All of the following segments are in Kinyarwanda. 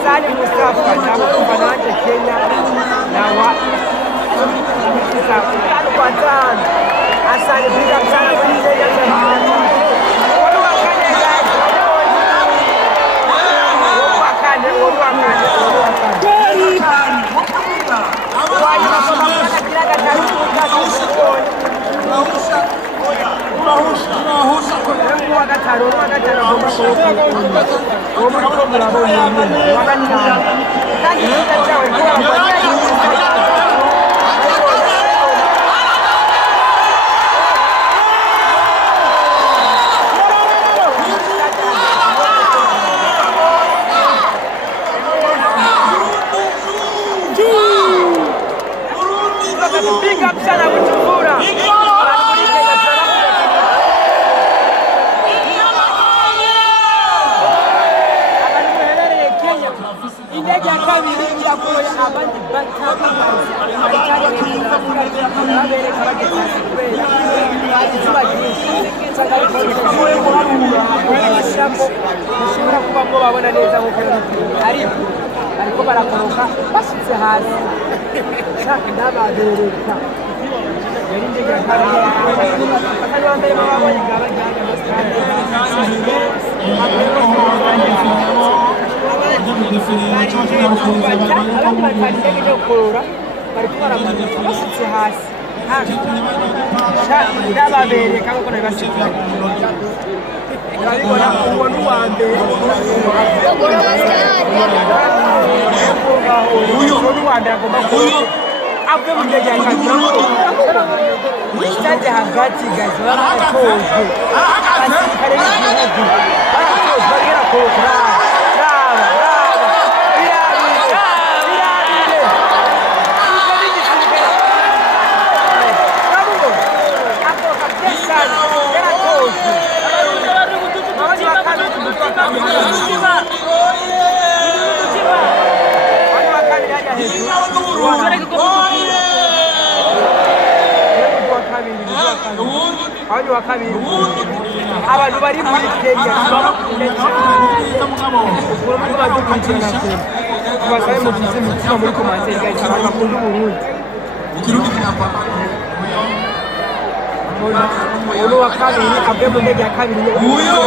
Asali Mustafa na kumbananje Kenya na wa tano kwa tano. Asali big up sana kwa Kenya big up sana Bujumbura. Indege ya kabiri yakoye abandi batandukanye arikari abereka bageze kubera izuba ryinshi cyangwa bashobora kuba ngo babona neza nk'uko ariko barakoroka bashyitse hasi n'ababereka yari indege ya kabiri bakaba bambere babonye abajyanye bashyitse hasi n'ababereka nk'uko nabibashyitse urabibona uwo ni uwa mbere uyu ni uwa mbere agomba kuba avuye mu ndege ya kabiri sitade hagati gazi baratojwe abasirikare b'igihugu baratojwe bagera ku wa kabiri abantu bari muri Kenya basaye mu mutima muri commentaire gaje abantu bakunda Burundi uno wa kabiri avuye mu ndege ya kabiri uyu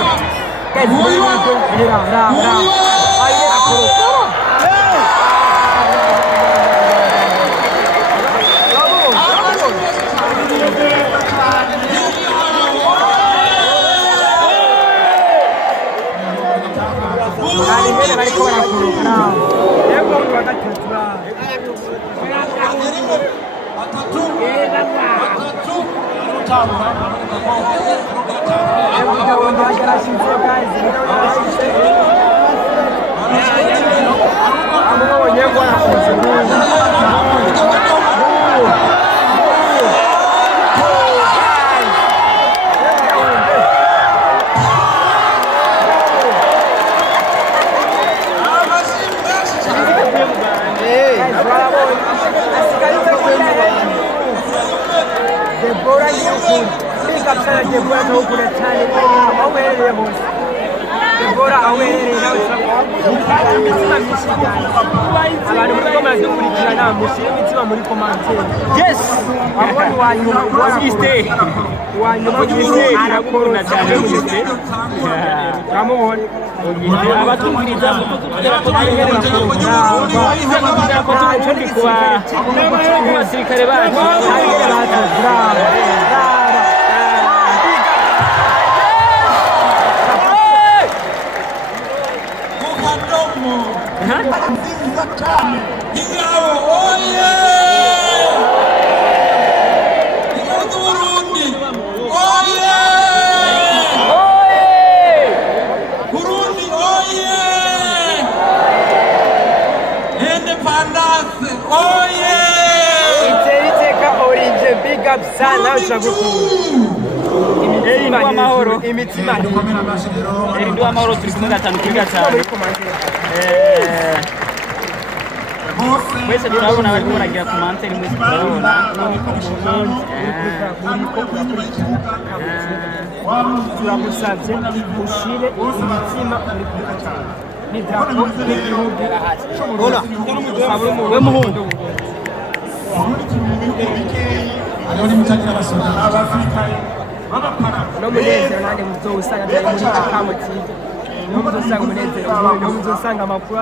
yes abone wanyuma wagiste arakora cyane mugiste kamubone abatumviriza kuba abasirikare bacu big up sana imitima ndo amahoro turi kumwe gatanu kuri gatanu mwese turabona bari baragira commentaire mwese turabona turagusabye ushire imitima uri kugatanu n'idarapo ry'igihugu we muhungu no munezero nanjye muzowusanga byari muri akamutiye no muzosanga umunezero no muzosanga amakuru